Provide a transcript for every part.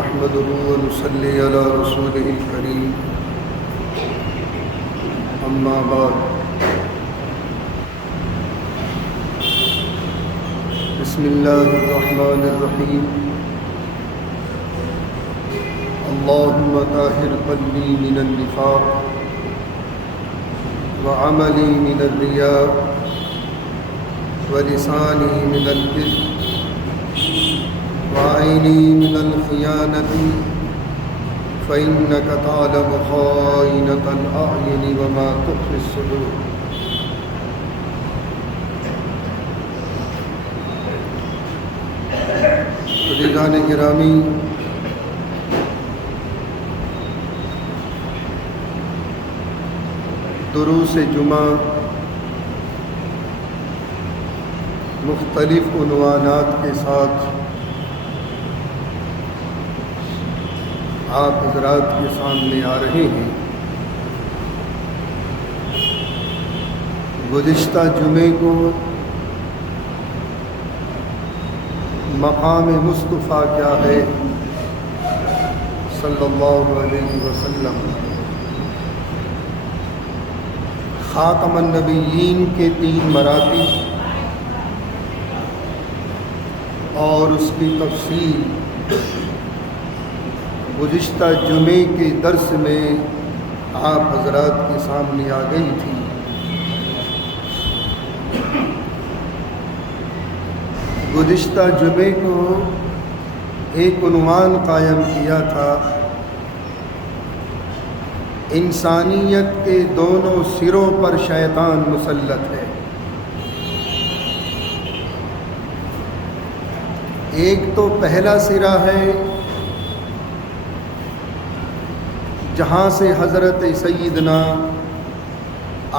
نحمده ونصلي على رسوله الكريم أما بعد بسم الله الرحمن الرحيم اللهم طهر قلبي من النفاق وعملي من الرياء ولساني من الكذب وعيني من الخيانة فإنك تعلم خائنة الأعين وما تخفي الصدور. عزیزان گرامی، دروس جمعہ مختلف عنوانات کے ساتھ آپ حضرات کے سامنے آ رہے ہیں۔ گزشتہ جمعے کو مقام مصطفیٰ کیا ہے صلی اللہ علیہ وسلم، خاتم النبیین کے 3 مراتب اور اس کی تفصیل گزشتہ جمعے کے درس میں آپ حضرات کے سامنے آ گئی تھی۔ گزشتہ جمعے کو ایک عنوان قائم کیا تھا، انسانیت کے دونوں سروں پر شیطان مسلط ہے۔ ایک تو پہلا سرا ہے جہاں سے حضرت سیدنا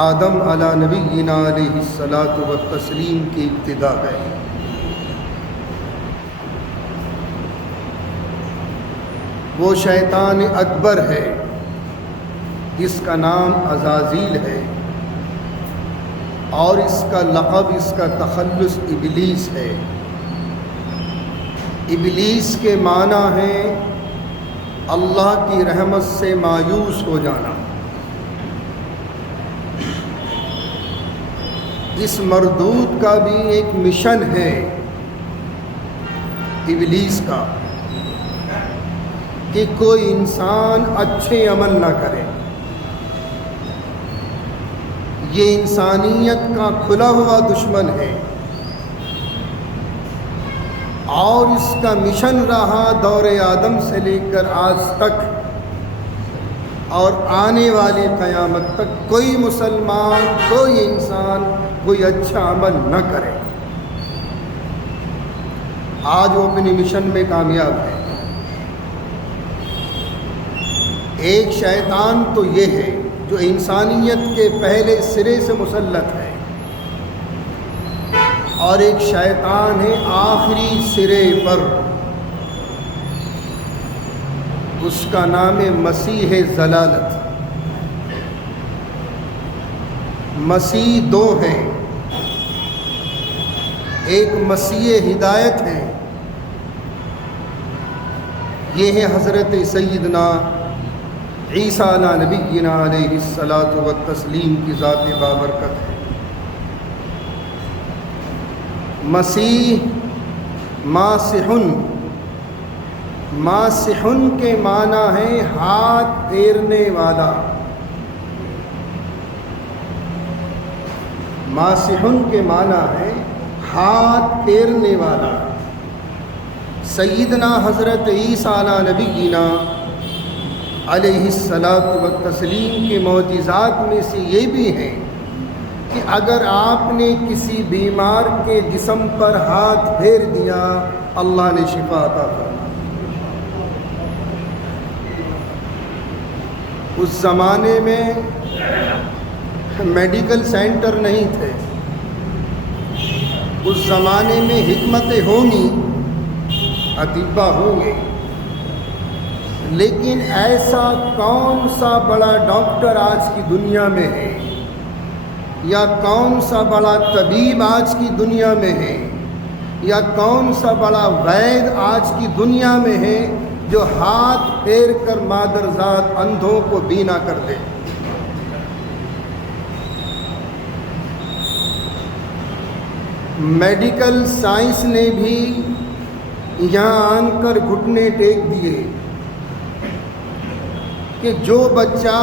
آدم علی نبینا علیہ الصلاۃ والتسلیم کی ابتدا ہے۔ وہ شیطان اکبر ہے جس کا نام عزازیل ہے، اور اس کا لقب، اس کا تخلص ابلیس ہے۔ ابلیس کے معنی ہیں اللہ کی رحمت سے مایوس ہو جانا۔ اس مردود کا بھی ایک مشن ہے ابلیس کا کہ کوئی انسان اچھے عمل نہ کرے۔ یہ انسانیت کا کھلا ہوا دشمن ہے، اور اس کا مشن رہا دور آدم سے لے کر آج تک اور آنے والی قیامت تک، کوئی مسلمان، کوئی انسان کوئی اچھا عمل نہ کرے۔ آج وہ اپنی مشن میں کامیاب ہے۔ ایک شیطان تو یہ ہے جو انسانیت کے پہلے سرے سے مسلط ہے، اور ایک شیطان ہے آخری سرے پر، اس کا نام ہے مسیح ضلالت۔ مسیح 2 ہیں، ایک مسیح ہدایت ہے، یہ ہے حضرت سیدنا عیسیٰ علیہ نبینا علیہ الصلاۃ والتسلیم کی ذات بابرکت ہے۔ مسیح ماسحن کے معنی ہے ہاتھ پھیرنے والا۔ ماسحن کے معنی ہے ہاتھ پھیرنے والا۔ سیدنا حضرت عیسیٰ علیہ نبینا علیہ الصلاۃ والتسلیم کے معجزات میں سے یہ بھی ہے کہ اگر آپ نے کسی بیمار کے جسم پر ہاتھ پھیر دیا، اللہ نے شفا عطا فرمائی۔ اس زمانے میں میڈیکل سینٹر نہیں تھے، اس زمانے میں حکمتیں ہوں گی، اطباء ہوں گے، لیکن ایسا کون سا بڑا ڈاکٹر آج کی دنیا میں ہے، یا کون سا بڑا طبیب آج کی دنیا میں ہے، یا کون سا بڑا وید آج کی دنیا میں ہے جو ہاتھ پھیر کر مادرزاد اندھوں کو بینا کر دے۔ میڈیکل سائنس نے بھی یہاں آن کر گھٹنے ٹیک دیے کہ جو بچہ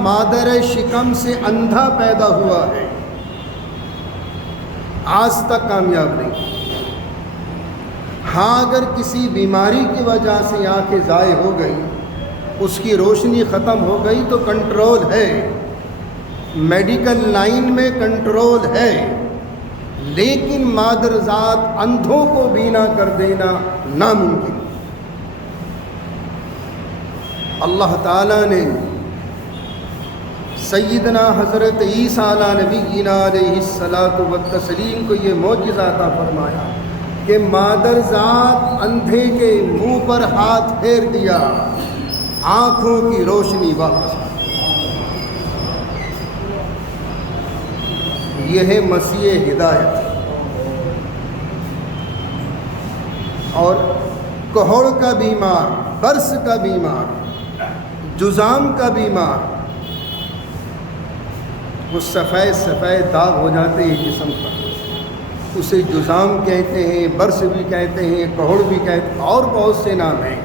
مادر شکم سے اندھا پیدا ہوا ہے آج تک کامیاب نہیں۔ ہاں اگر کسی بیماری کی وجہ سے آنکھیں ضائع ہو گئی، اس کی روشنی ختم ہو گئی تو کنٹرول ہے، میڈیکل لائن میں کنٹرول ہے، لیکن مادرزاد اندھوں کو بینا کر دینا ناممکن۔ اللہ تعالیٰ نے سیدنا حضرت عیسیٰ علیہ نبینا علیہ الصلاۃ والتسلیم کو یہ معجزہ عطا فرمایا کہ مادرزاد اندھے کے منہ پر ہاتھ پھیر دیا، آنکھوں کی روشنی واپس آ گئی۔ یہ ہے مسیح ہدایت۔ اور کہوڑ کا بیمار، برس کا بیمار، جزام کا بیمار، وہ سفید سفید داغ ہو جاتے ہیں جسم پر، اسے جزام کہتے ہیں، برس بھی کہتے ہیں، کہوڑ بھی کہتے ہیں، اور بہت سے نام ہیں۔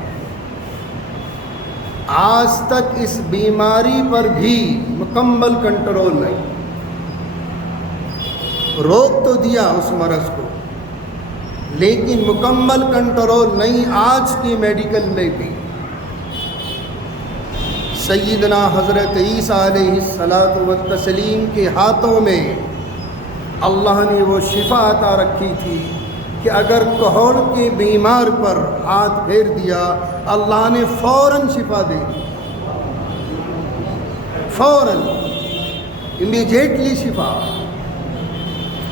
آج تک اس بیماری پر بھی مکمل کنٹرول نہیں۔ روک تو دیا اس مرض کو، لیکن مکمل کنٹرول نہیں آج کی میڈیکل میں بھی۔ سیدنا حضرت عیسیٰ علیہ الصلاۃ والتسلیم کے ہاتھوں میں اللہ نے وہ شفا عطا رکھی تھی کہ اگر کہوڑ کے بیمار پر ہاتھ پھیر دیا اللہ نے فوراً شفا دے دی، فوراً، امیجیٹلی شفا۔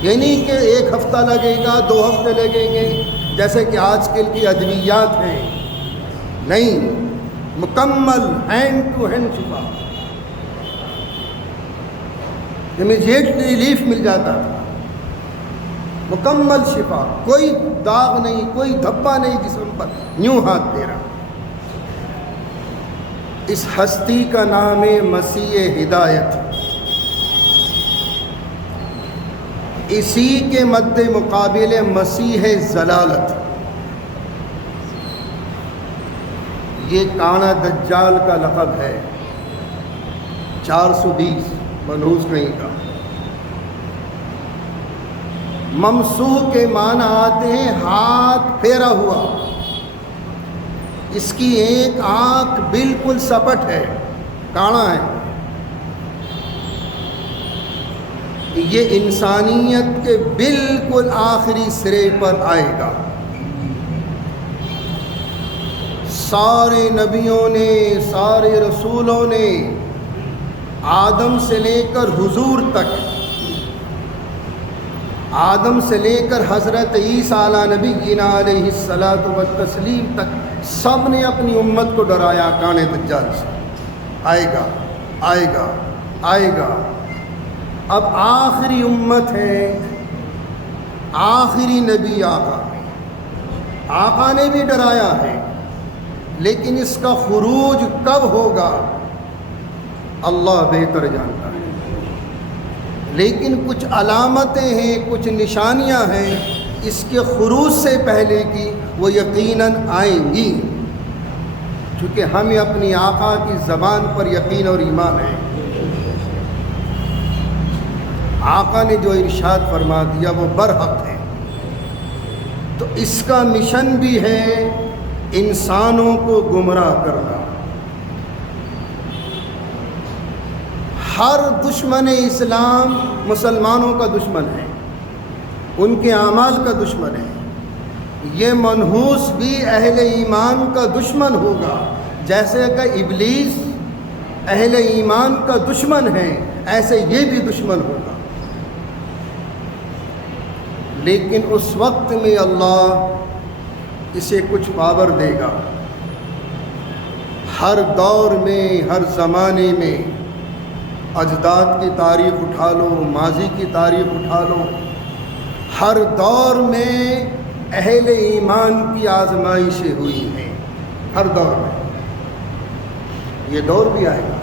یعنی کہ ایک ہفتہ لگے گا، 2 ہفتے لگیں گے جیسے کہ آج کل کی ادویات ہیں، نہیں، مکمل ہینڈ ٹو ہینڈ شفا، امیجیٹلی ریلیف مل جاتا تھا، مکمل شفا، کوئی داغ نہیں، کوئی دھبا نہیں جسم پر، یوں ہاتھ دے رہا۔ اس ہستی کا نام ہے مسیح ہدایت۔ اسی کے مد مقابل مسیح ضلالت، یہ کانا دجال کا لقب ہے، 420 منحوس کہیں کا۔ ممسوح کے معنی آتے ہیں ہاتھ پھیرا ہوا، اس کی ایک آنکھ بالکل سپٹ ہے، کانا ہے۔ یہ انسانیت کے بالکل آخری سرے پر آئے گا۔ سارے نبیوں نے، سارے رسولوں نے، آدم سے لے کر حضور تک، آدم سے لے کر حضرت عیسیٰ علیہ نبینا علیہ الصلاۃ والتسلیم تک، سب نے اپنی امت کو ڈرایا کانے دجال سے، آئے گا، آئے گا، آئے گا۔ اب آخری امت ہے، آخری نبی آقا نے بھی ڈرایا ہے، لیکن اس کا خروج کب ہوگا اللہ بہتر جانتا ہے۔ لیکن کچھ علامتیں ہیں، کچھ نشانیاں ہیں اس کے خروج سے پہلے کی، وہ یقیناً آئیں گی، چونکہ ہمیں اپنی آقا کی زبان پر یقین اور ایمان ہے۔ آقا نے جو ارشاد فرما دیا وہ برحق ہے۔ تو اس کا مشن بھی ہے انسانوں کو گمراہ کرنا۔ ہر دشمن اسلام مسلمانوں کا دشمن ہے، ان کے اعمال کا دشمن ہے۔ یہ منحوس بھی اہل ایمان کا دشمن ہوگا، جیسے کہ ابلیس اہل ایمان کا دشمن ہے، ایسے یہ بھی دشمن ہوگا۔ لیکن اس وقت میں اللہ اسے کچھ پاور دے گا۔ ہر دور میں، ہر زمانے میں، اجداد کی تاریخ اٹھا لو، ماضی کی تاریخ اٹھا لو، ہر دور میں اہل ایمان کی آزمائشیں ہوئی ہیں۔ ہر دور میں، یہ دور بھی آئے گا۔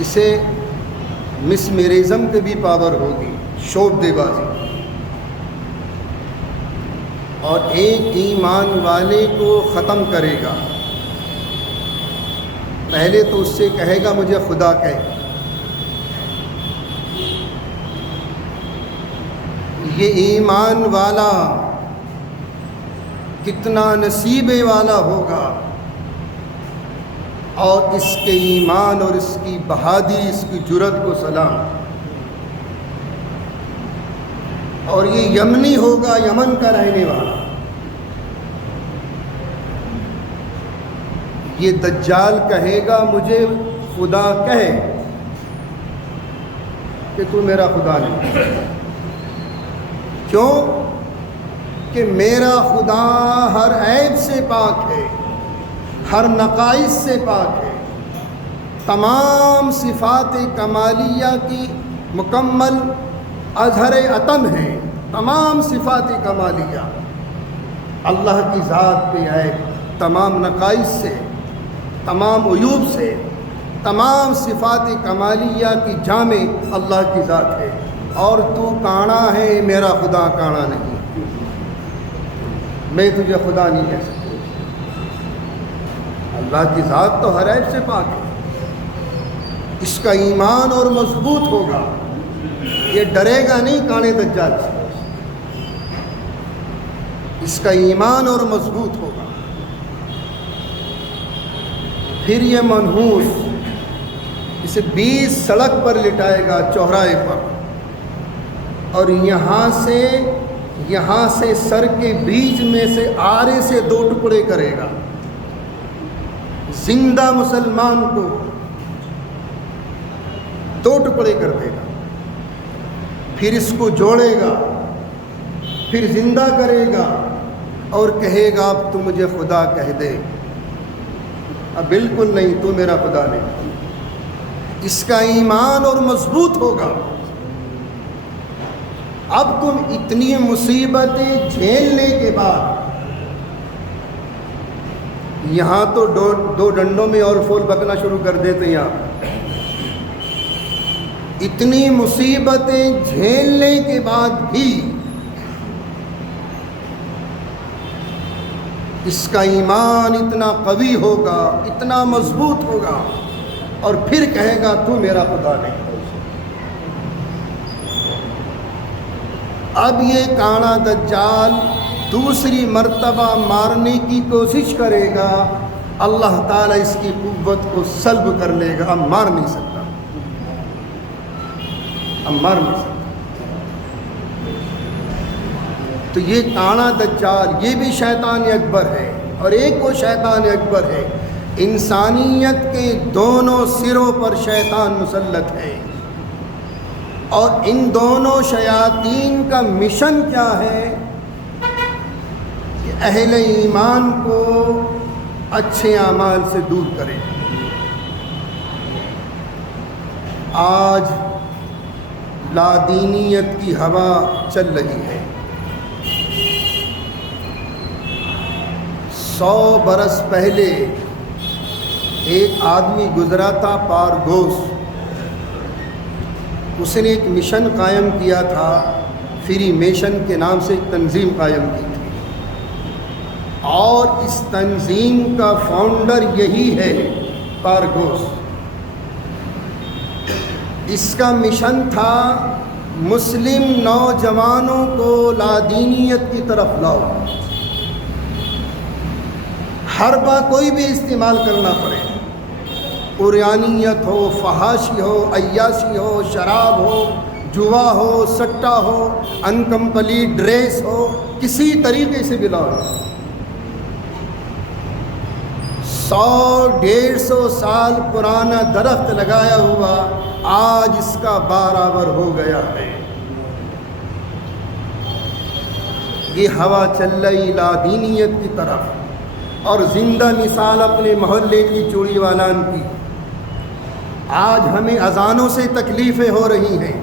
اسے مسمرزم کی بھی پاور ہوگی، شعبدے بازی، اور ایک ایمان والے کو ختم کرے گا۔ پہلے تو اس سے کہے گا مجھے خدا کہے، یہ ایمان والا کتنا نصیبے والا ہوگا، اور اس کے ایمان اور اس کی بہادری، اس کی جرأت کو سلام۔ اور یہ یمنی ہوگا، یمن کا رہنے والا۔ یہ دجال کہے گا مجھے خدا کہے کہ تو میرا خدا نہیں۔ کیوں؟ کہ میرا خدا ہر عیب سے پاک ہے، ہر نقائص سے پاک ہے، تمام صفات کمالیہ کی مکمل اظہر اتم ہے، تمام صفات کمالیہ اللہ کی ذات پہ ہے، تمام نقائص سے، تمام عیوب سے، تمام صفات کمالیہ کی جامع اللہ کی ذات ہے، اور تو کانا ہے، میرا خدا کانا نہیں، میں تجھے خدا نہیں کہہ سکتا۔ اللہ کی ذات تو ہر عیب سے پاک ہے۔ اس کا ایمان اور مضبوط ہوگا، یہ ڈرے گا نہیں کانے دجال سے، اس کا ایمان اور مضبوط ہوگا۔ پھر یہ منحوس اسے 20 سڑک پر لٹائے گا، چوراہے پر، اور یہاں سے سر کے بیچ میں سے آرے سے 2 ٹکڑے کرے گا، زندہ مسلمان کو 2 ٹکڑے کر دے گا، پھر اس کو جوڑے گا، پھر زندہ کرے گا، اور کہے گا اب تو مجھے خدا کہہ دے۔ اب بالکل نہیں، تو میرا خدا نہیں۔ اس کا ایمان اور مضبوط ہوگا۔ اب تم اتنی مصیبتیں جھیلنے کے بعد، یہاں تو 2 ڈنڈوں میں اور پھول بکنا شروع کر دیتے ہیں آپ۔ اتنی مصیبتیں جھیلنے کے بعد بھی اس کا ایمان اتنا قوی ہوگا، اتنا مضبوط ہوگا، اور پھر کہے گا تو میرا خدا نہیں۔ اب یہ کانا دجال دوسری مرتبہ مارنے کی کوشش کرے گا، اللہ تعالیٰ اس کی قوت کو سلب کر لے گا، اب مار نہیں سکتا، اب مار نہیں سکتا۔ تو یہ کانا دجال یہ بھی شیطان اکبر ہے، اور ایک وہ شیطان اکبر ہے، انسانیت کے دونوں سروں پر شیطان مسلط ہے، اور ان دونوں شیاطین کا مشن کیا ہے کہ اہل ایمان کو اچھے اعمال سے دور کرے۔ آج لادینیت کی ہوا چل رہی ہے۔ 100 برس پہلے ایک آدمی گزرا تھا پارگوس، اس نے ایک مشن قائم کیا تھا، فری میشن کے نام سے ایک تنظیم قائم کی تھی، اور اس تنظیم کا فاؤنڈر یہی ہے پارگوس۔ اس کا مشن تھا مسلم نوجوانوں کو لادینیت کی طرف لاؤ، ہر بات کوئی بھی استعمال کرنا پڑے، قرآنیت ہو، فحاشی ہو، عیاشی ہو، شراب ہو، جوا ہو، سٹا ہو، انکمپلیٹ ڈریس ہو، کسی طریقے سے بھی لاؤ۔ 100-150 سال پرانا درخت لگایا ہوا آج اس کا برابر ہو گیا ہے۔ یہ ہوا چل رہی لادینیت کی طرف، اور زندہ مثال اپنے محلے کی چوڑی والان کی۔ آج ہمیں اذانوں سے تکلیفیں ہو رہی ہیں،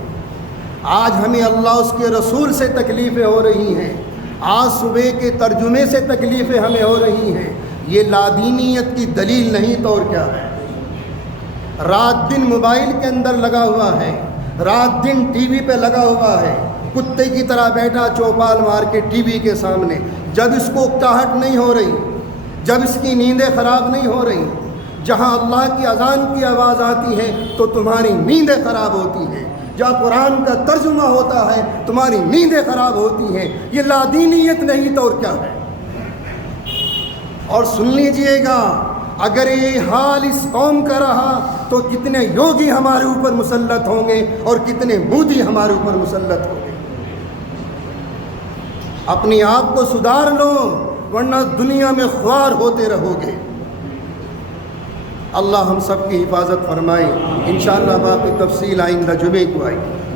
آج ہمیں اللہ اس کے رسول سے تکلیفیں ہو رہی ہیں، آج صبح کے ترجمے سے تکلیفیں ہمیں ہو رہی ہیں، یہ لادینیت کی دلیل نہیں تو اور کیا ہے۔ رات دن موبائل کے اندر لگا ہوا ہے، رات دن ٹی وی پہ لگا ہوا ہے، کتے کی طرح بیٹھا چوپال مار کے ٹی وی کے سامنے، جب اس کو اکتاہٹ نہیں ہو رہی، جب اس کی نیندیں خراب نہیں ہو رہی، جہاں اللہ کی اذان کی آواز آتی ہے تو تمہاری نیندیں خراب ہوتی ہیں، جہاں قرآن کا ترجمہ ہوتا ہے تمہاری نیندیں خراب ہوتی ہیں، یہ لادینیت نہیں تو اور کیا ہے۔ اور سن لیجئے گا، اگر یہ حال اس قوم کا رہا تو کتنے یوگی ہمارے اوپر مسلط ہوں گے اور کتنے مودی ہمارے اوپر مسلط ہوں گے۔ اپنے آپ کو سدھار لو ورنہ دنیا میں خوار ہوتے رہو گے۔ اللہ ہم سب کی حفاظت فرمائے۔ انشاءاللہ باقی تفصیل آئندہ جمعے کو آئے گی۔